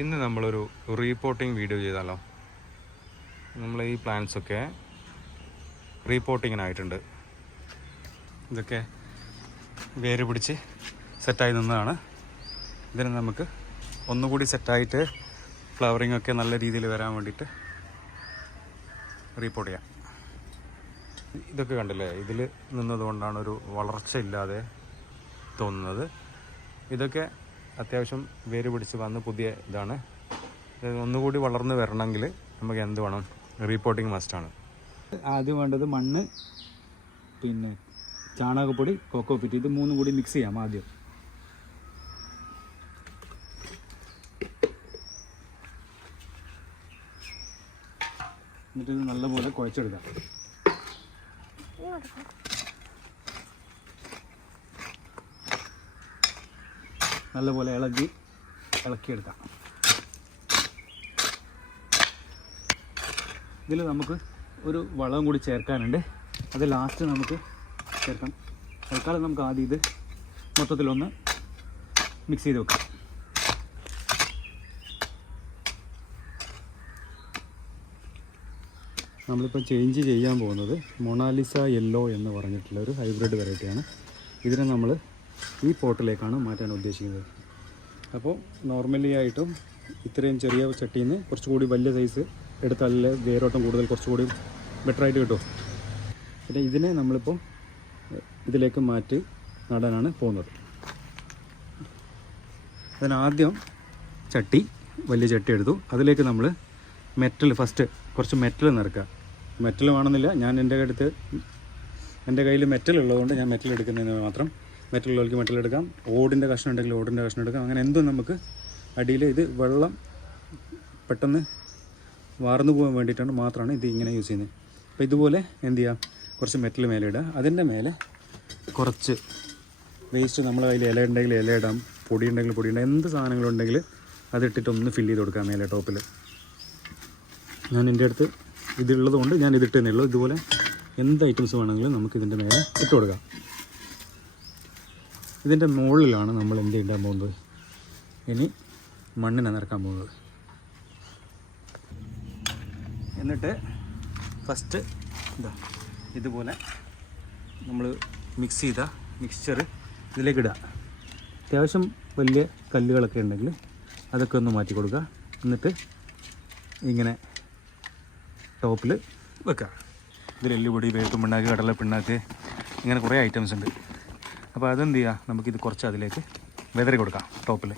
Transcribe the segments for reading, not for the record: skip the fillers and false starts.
ഇന്ന് നമ്മളൊരു reporting video ചെയ്താലോ? നമ്മൾ ഈ പ്ലാന്റ്സൊക്കെ റീപോർട്ടിങ്ങിനായിട്ടുണ്ട്. ഇതൊക്കെ വേര് പിടിച്ച് സെറ്റായി നിന്നതാണ്. ഇതിന് നമുക്ക് ഒന്നുകൂടി സെറ്റായിട്ട് ഫ്ലവറിംഗ് ഒക്കെ നല്ല രീതിയിൽ വരാൻ വേണ്ടിയിട്ട് റീപോർട്ട് ചെയ്യാം. ഇതൊക്കെ കണ്ടില്ലേ, ഇതിൽ നിന്നതുകൊണ്ടാണ് ഒരു വളർച്ച ഇല്ലാതെ തോന്നുന്നത്. ഇതൊക്കെ അത്യാവശ്യം വേര് പിടിച്ച് വന്ന് പുതിയ ഇതാണ്. ഒന്നുകൂടി വളർന്ന് വരണമെങ്കിൽ നമുക്ക് എന്ത് വേണം? റീപോർട്ടിങ് മസ്റ്റാണ്. ആദ്യം വേണ്ടത് മണ്ണ്, പിന്നെ ചാണകപ്പൊടി, കൊക്കോപിറ്റ്, ഇത് മൂന്നും കൂടി മിക്സ് ചെയ്യാം ആദ്യം. എന്നിട്ട് ഇത് നല്ലപോലെ കുഴച്ചെടുക്കാം. നല്ലപോലെ ഇളക്കിയെടുക്കാം. ഇതിൽ നമുക്ക് ഒരു വളം കൂടി ചേർക്കാനുണ്ട്. അത് ലാസ്റ്റ് നമുക്ക് ചേർക്കാം. തൽക്കാലം നമുക്ക് ആദ്യം ഇത് മൊത്തത്തിലൊന്ന് മിക്സ് ചെയ്ത് വെക്കാം. നമ്മളിപ്പോൾ ചേഞ്ച് ചെയ്യാൻ പോകുന്നത് മൊണാലിസ യെല്ലോ എന്ന് പറഞ്ഞിട്ടുള്ള ഒരു ഹൈബ്രിഡ് വെറൈറ്റിയാണ്. ഇതിനെ നമ്മൾ ഈ പോട്ടിലേക്കാണ് മാറ്റാൻ ഉദ്ദേശിക്കുന്നത്. അപ്പോൾ നോർമലി ആയിട്ടും ഇത്രയും ചെറിയ ചട്ടിയിൽ നിന്ന് കുറച്ചുകൂടി വലിയ സൈസ് എടുത്താലേ വേരോട്ടം കൂടുതൽ കുറച്ചുകൂടി ബെറ്ററായിട്ട് കിട്ടും. പിന്നെ ഇതിനെ നമ്മളിപ്പോൾ ഇതിലേക്ക് മാറ്റി നടാനാണ് പോകുന്നത്. അതിനാദ്യം വലിയ ചട്ടി എടുത്തു. അതിലേക്ക് നമ്മൾ ഫസ്റ്റ് കുറച്ച് മെറ്റൽ നിറക്കുക. മെറ്റൽ വേണമെന്നില്ല, ഞാൻ എൻ്റെ കയ്യിൽ മെറ്റൽ ഉള്ളതുകൊണ്ട് ഞാൻ മെറ്റൽ എടുക്കുന്നതിന് മാത്രം. മെറ്റലുള്ളവർക്ക് മെറ്റൽ എടുക്കാം, ഓടിൻ്റെ കഷ്ണം ഉണ്ടെങ്കിൽ ഓടിൻ്റെ കഷ്ണം എടുക്കാം. അങ്ങനെ എന്തും നമുക്ക് അടിയിൽ ഇത് വെള്ളം പെട്ടെന്ന് വാർന്നു പോകാൻ വേണ്ടിയിട്ടാണ് മാത്രമാണ് ഇത് ഇങ്ങനെ യൂസ് ചെയ്യുന്നത്. അപ്പോൾ ഇതുപോലെ എന്ത് ചെയ്യാം, കുറച്ച് മെറ്റൽ മേലെ ഇടുക. അതിൻ്റെ മേലെ കുറച്ച് വേസ്റ്റ്, നമ്മൾ അതിൽ ഇല ഉണ്ടെങ്കിൽ ഇല ഇടാം, പൊടി ഉണ്ടെങ്കിൽ പൊടി ഇടാം, എന്ത് സാധനങ്ങളുണ്ടെങ്കിൽ അതിട്ടിട്ട് ഒന്ന് ഫില്ല് ചെയ്ത് കൊടുക്കാം മേലെ ടോപ്പിൽ. ഞാൻ എൻ്റെ അടുത്ത് ഇതുള്ളത് കൊണ്ട് ഞാൻ ഇതിട്ടേ ഉള്ളൂ. ഇതുപോലെ എന്ത് ഐറ്റംസ് വേണമെങ്കിലും നമുക്ക് ഇതിൻ്റെ മേലെ ഇട്ട് കൊടുക്കാം. ഇതിൻ്റെ മുകളിലാണ് നമ്മൾ എന്ത് ചെയ്യാൻ പോകുന്നത്? ഇനി മണ്ണിനെ നിറക്കാൻ പോകുന്നത്. എന്നിട്ട് ഫസ്റ്റ് ഇതുപോലെ നമ്മൾ മിക്സ് ചെയ്ത മിക്സ്ചർ ഇതിലേക്ക് ഇടുക. അത്യാവശ്യം വലിയ കല്ലുകളൊക്കെ ഉണ്ടെങ്കിൽ അതൊക്കെ ഒന്ന് മാറ്റി കൊടുക്കുക. എന്നിട്ട് ഇങ്ങനെ ടോപ്പിൽ വെക്കുക. ഇതിൽ എല്ലുപൊടി, വേപ്പും പിണ്ണാക്ക്, കടല പിണ്ണാക്ക്, ഇങ്ങനെ കുറേ ഐറ്റംസ് ഉണ്ട്. അപ്പോൾ അതെന്ത് ചെയ്യുക, നമുക്കിത് കുറച്ച് അതിലേക്ക് വെതറി കൊടുക്കാം ടോപ്പിൽ.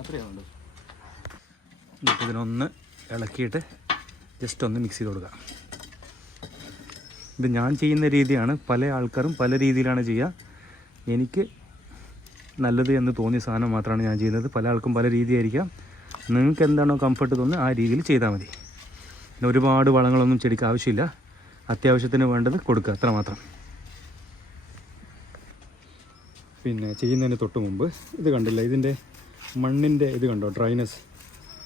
അത്രയാവുണ്ട്. നമുക്കിതിനൊന്ന് ഇളക്കിയിട്ട് ജസ്റ്റ് ഒന്ന് മിക്സ് ചെയ്ത് കൊടുക്കാം. ഇത് ഞാൻ ചെയ്യുന്ന രീതിയാണ്. പല ആൾക്കാരും പല രീതിയിലാണ് ചെയ്യുക. എനിക്ക് നല്ലത് എന്ന് തോന്നിയ സാധനം മാത്രമാണ് ഞാൻ ചെയ്യുന്നത്. പല ആൾക്കും പല രീതിയായിരിക്കാം. നിങ്ങൾക്ക് എന്താണോ കംഫർട്ട് തോന്നുന്നത് ആ രീതിയിൽ ചെയ്താൽ മതി. പിന്നെ ഒരുപാട് വളങ്ങളൊന്നും ചെടിക്ക് ആവശ്യമില്ല. അത്യാവശ്യത്തിന് വേണ്ടത് കൊടുക്കുക, അത്രമാത്രം. പിന്നെ ചെയ്യുന്നതിന് തൊട്ട് മുമ്പ് ഇത് കണ്ടില്ല, ഇതിൻ്റെ മണ്ണിൻ്റെ ഇത് കണ്ടോ, ഡ്രൈനെസ്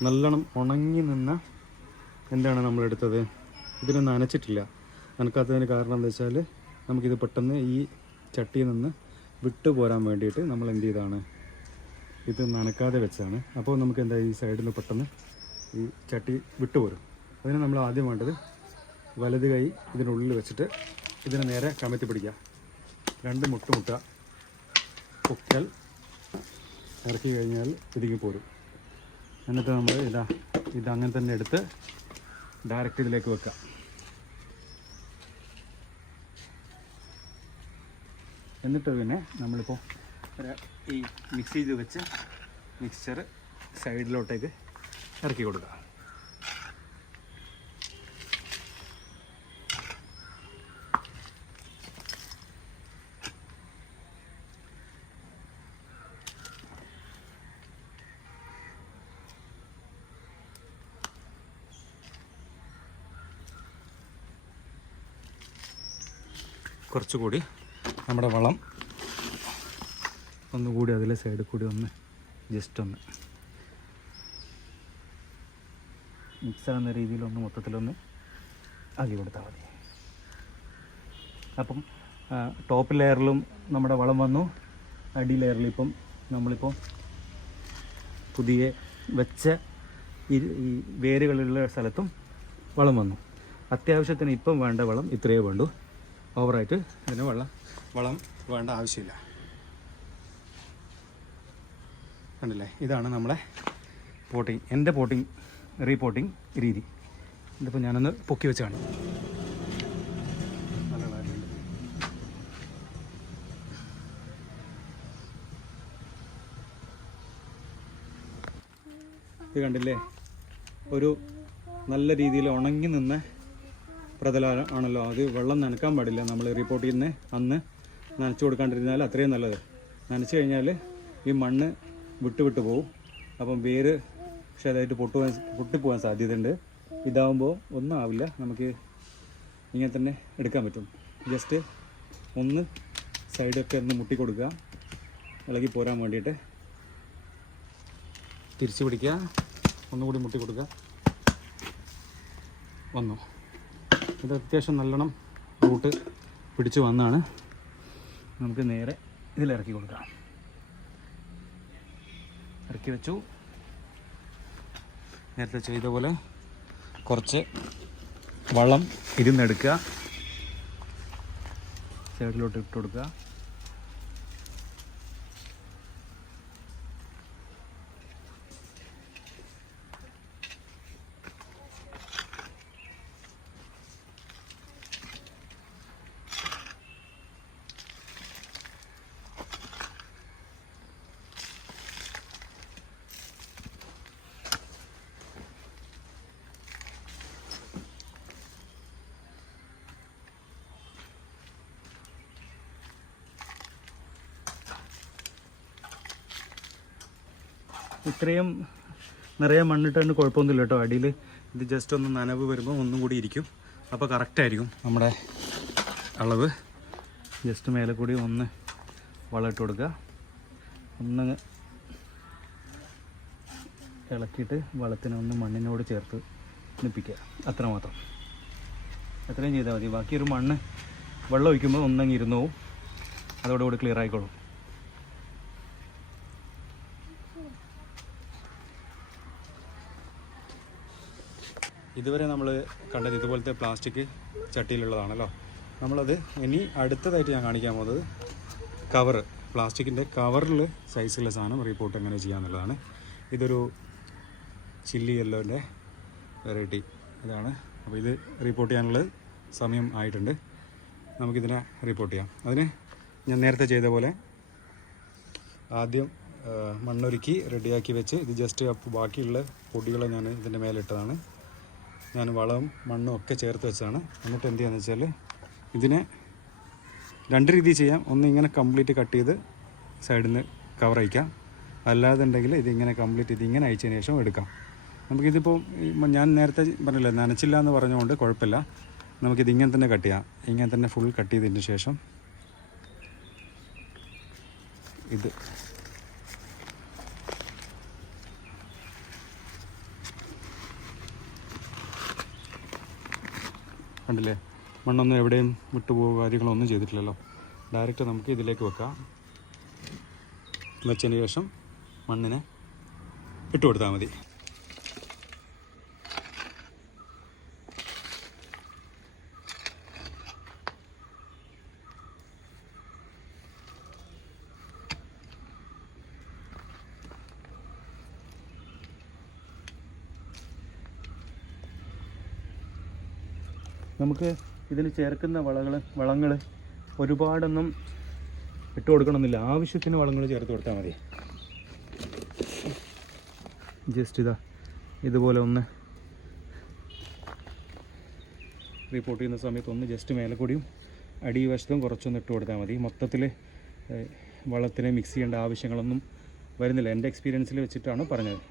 നല്ലോണം ഉണങ്ങി നിന്ന എന്താണ് നമ്മളെടുത്തത്, ഇതിനെ നനച്ചിട്ടില്ല. നനക്കാത്തതിന് കാരണം എന്താ വെച്ചാൽ നമുക്കിത് പെട്ടെന്ന് ഈ ചട്ടിയിൽ നിന്ന് വിട്ടു പോരാൻ വേണ്ടിയിട്ട് നമ്മൾ എന്ത് ചെയ്താണ്, ഇത് നനക്കാതെ വെച്ചാണ്. അപ്പോൾ നമുക്ക് എന്താ ഈ സൈഡിൽ നിന്ന് പെട്ടെന്ന് ഈ ചട്ടി വിട്ടുപോരും. അതിന് നമ്മൾ ആദ്യം വേണ്ടത് വലത് കൈ ഇതിനുള്ളിൽ വെച്ചിട്ട് ഇതിനെ നേരെ കമത്തി പിടിക്കുക. 2 മുട്ട പൊക്കൽ ഇറക്കി കഴിഞ്ഞാൽ ഒതുങ്ങി പോരും. എന്നിട്ട് നമ്മൾ ഇത് അങ്ങനെ തന്നെ എടുത്ത് ഡയറക്റ്റ് ഇതിലേക്ക് വെക്കുക. എന്നിട്ട് പിന്നെ നമ്മളിപ്പോൾ ഈ മിക്സ് ചെയ്ത് വെച്ച് മിക്സ്ചർ സൈഡിലോട്ടേക്ക് ഇറക്കി കൊടുക്കുക. കുറച്ചുകൂടി നമ്മുടെ വളം ഒന്നുകൂടി അതിലെ സൈഡിൽ കൂടി ഒന്ന് ജസ്റ്റ് ഒന്ന് മിക്സാകുന്ന രീതിയിലൊന്ന് മൊത്തത്തിലൊന്ന് ആക്കി കൊടുത്താൽ മതി. അപ്പം ടോപ്പ് ലെയറിലും നമ്മുടെ വളം വന്നു, അടി ലെയറിൽ ഇപ്പം നമ്മളിപ്പോൾ പുതിയ വെച്ച ഈ വേരുകളുള്ള സ്ഥലത്തും വളം വന്നു. അത്യാവശ്യത്തിന് ഇപ്പം വേണ്ട വളം ഇത്രയേ വേണ്ടൂ. ഓവറായിട്ട് ഇതിന് വളം വേണ്ട ആവശ്യമില്ല. കണ്ടില്ലേ, ഇതാണ് നമ്മളെ പോട്ടിങ്, എൻ്റെ റീപോട്ടിങ് രീതി. ഇതിപ്പോൾ ഞാനൊന്ന് പൊക്കി വെച്ചാണ്. ഇത് കണ്ടില്ലേ, ഒരു നല്ല രീതിയിൽ ഉണങ്ങി നിന്ന പ്രതലമാണല്ലോ. അത് വെള്ളം നനക്കാൻ പാടില്ല. നമ്മൾ റിപ്പോർട്ട് ചെയ്യുന്ന അന്ന് നനച്ചു കൊടുക്കാണ്ടിരുന്നാൽ അത്രയും നല്ലത്. നനച്ചു കഴിഞ്ഞാൽ ഈ മണ്ണ് വിട്ട് പോകും. അപ്പം വേര് ക്ഷേതമായിട്ട് പൊട്ടിപ്പോകാൻ സാധ്യതയുണ്ട്. ഇതാവുമ്പോൾ ഒന്നും ആവില്ല, നമുക്ക് ഇങ്ങനെ തന്നെ എടുക്കാൻ പറ്റും. ജസ്റ്റ് ഒന്ന് സൈഡൊക്കെ ഒന്ന് മുട്ടി കൊടുക്കുക, ഇളകി പോരാൻ വേണ്ടിയിട്ട്. തിരിച്ചു പിടിക്കുക, ഒന്നുകൂടി മുട്ടി കൊടുക്കുക. വന്നു. ഇത് അത്യാവശ്യം നല്ലോണം റൂട്ട് പിടിച്ച് വന്നാണ്. നമുക്ക് നേരെ ഇതിലിറക്കി കൊടുക്കാം. ഇറക്കി വെച്ചു. നേരത്തെ ചെയ്ത പോലെ കുറച്ച് വളം ഇരുന്നെടുക്കുക, സൈഡിലോട്ട് ഇട്ട് കൊടുക്കുക. ഇത്രയും നിറയെ മണ്ണിട്ടുണ്ട് കുഴപ്പമൊന്നുമില്ല കേട്ടോ. അടിയിൽ ഇത് ജസ്റ്റ് ഒന്ന് നനവ് വരുമ്പോൾ ഒന്നും കൂടി ഇരിക്കും. അപ്പോൾ കറക്റ്റായിരിക്കും നമ്മുടെ അളവ്. ജസ്റ്റ് മേലെ കൂടി ഒന്ന് വളം ഇട്ട് കൊടുക്കുക, ഒന്ന് ഇളക്കിയിട്ട് വളത്തിനെ ഒന്ന് മണ്ണിനോട് ചേർത്ത് നിപ്പിക്കുക. അത്രമാത്രം, അത്രയും ചെയ്താൽ മതി. ബാക്കി ഒരു മണ്ണ് വെള്ളം ഒഴിക്കുമ്പോൾ ഒന്നങ്ങ് ഇരുന്ന് പോവും. അതോടുകൂടി ക്ലിയർ ആയിക്കോളും. ഇതുവരെ നമ്മൾ കണ്ടത് ഇതുപോലത്തെ പ്ലാസ്റ്റിക് ചട്ടിയിലുള്ളതാണല്ലോ. നമ്മളത് ഇനി അടുത്തതായിട്ട് ഞാൻ കാണിക്കാൻ പോകുന്നത് കവറ്, പ്ലാസ്റ്റിക്കിൻ്റെ കവറിൽ സൈസുള്ള സാധനം റിപ്പോർട്ട് എങ്ങനെ ചെയ്യാമെന്നുള്ളതാണ്. ഇതൊരു ചില്ലി യെല്ലോൻ്റെ വെറൈറ്റി ഇതാണ്. അപ്പോൾ ഇത് റിപ്പോർട്ട് ചെയ്യാനുള്ള സമയം ആയിട്ടുണ്ട്. നമുക്കിതിനെ റിപ്പോർട്ട് ചെയ്യാം. അതിന് ഞാൻ നേരത്തെ ചെയ്ത പോലെ ആദ്യം മണ്ണൊരുക്കി റെഡിയാക്കി വെച്ച് ഇത് ജസ്റ്റ് ബാക്കിയുള്ള പൊടികളെ ഞാൻ ഇതിൻ്റെ മേലിട്ടതാണ്. ഞാൻ വളവും മണ്ണും ഒക്കെ ചേർത്ത് വെച്ചതാണ്. എന്നിട്ട് എന്ത് ചെയ്യാന്ന് വെച്ചാൽ ഇതിനെ രണ്ട് രീതിയിൽ ചെയ്യാം. ഒന്ന് ഇങ്ങനെ കംപ്ലീറ്റ് കട്ട് ചെയ്ത് സൈഡിൽ നിന്ന് കവർ അയക്കാം. അല്ലാതെ ഉണ്ടെങ്കിൽ ഇതിങ്ങനെ കംപ്ലീറ്റ് ഇതിങ്ങനെ അയച്ചതിന് ശേഷം എടുക്കാം. നമുക്കിതിപ്പോൾ ഞാൻ നേരത്തെ പറഞ്ഞില്ല, നനച്ചില്ല എന്ന് പറഞ്ഞുകൊണ്ട് കുഴപ്പമില്ല. നമുക്കിത് ഇങ്ങനെ തന്നെ കട്ട് ചെയ്യാം. ഇങ്ങനെ തന്നെ ഫുൾ കട്ട് ചെയ്തതിന് ശേഷം ഇത് കണ്ടില്ലേ, മണ്ണൊന്നും എവിടെയും വിട്ടുപോകുക കാര്യങ്ങളൊന്നും ചെയ്തിട്ടില്ലല്ലോ. ഡയറക്റ്റ് നമുക്ക് ഇതിലേക്ക് വെക്കാം. വെച്ചതിന് ശേഷം മണ്ണിനെ ഇട്ട് കൊടുത്താൽ മതി. നമുക്ക് ഇതിന് ചേർക്കുന്ന വളങ്ങൾ ഒരുപാടൊന്നും ഇട്ട് കൊടുക്കണമെന്നില്ല. ആവശ്യത്തിന് വളങ്ങൾ ചേർത്ത് കൊടുത്താൽ മതി. ജസ്റ്റ് ഇതുപോലെ ഒന്ന് റിപ്പോർട്ട് ചെയ്യുന്ന സമയത്ത് ഒന്ന് ജസ്റ്റ് മേലെക്കൂടിയും അടിവശത്തും കുറച്ചൊന്ന് ഇട്ട് കൊടുത്താൽ മതി. മൊത്തത്തിൽ വളത്തിനെ മിക്സ് ചെയ്യേണ്ട ആവശ്യങ്ങളൊന്നും വരുന്നില്ല. എൻ്റെ എക്സ്പീരിയൻസിൽ വെച്ചിട്ടാണ് പറഞ്ഞത്.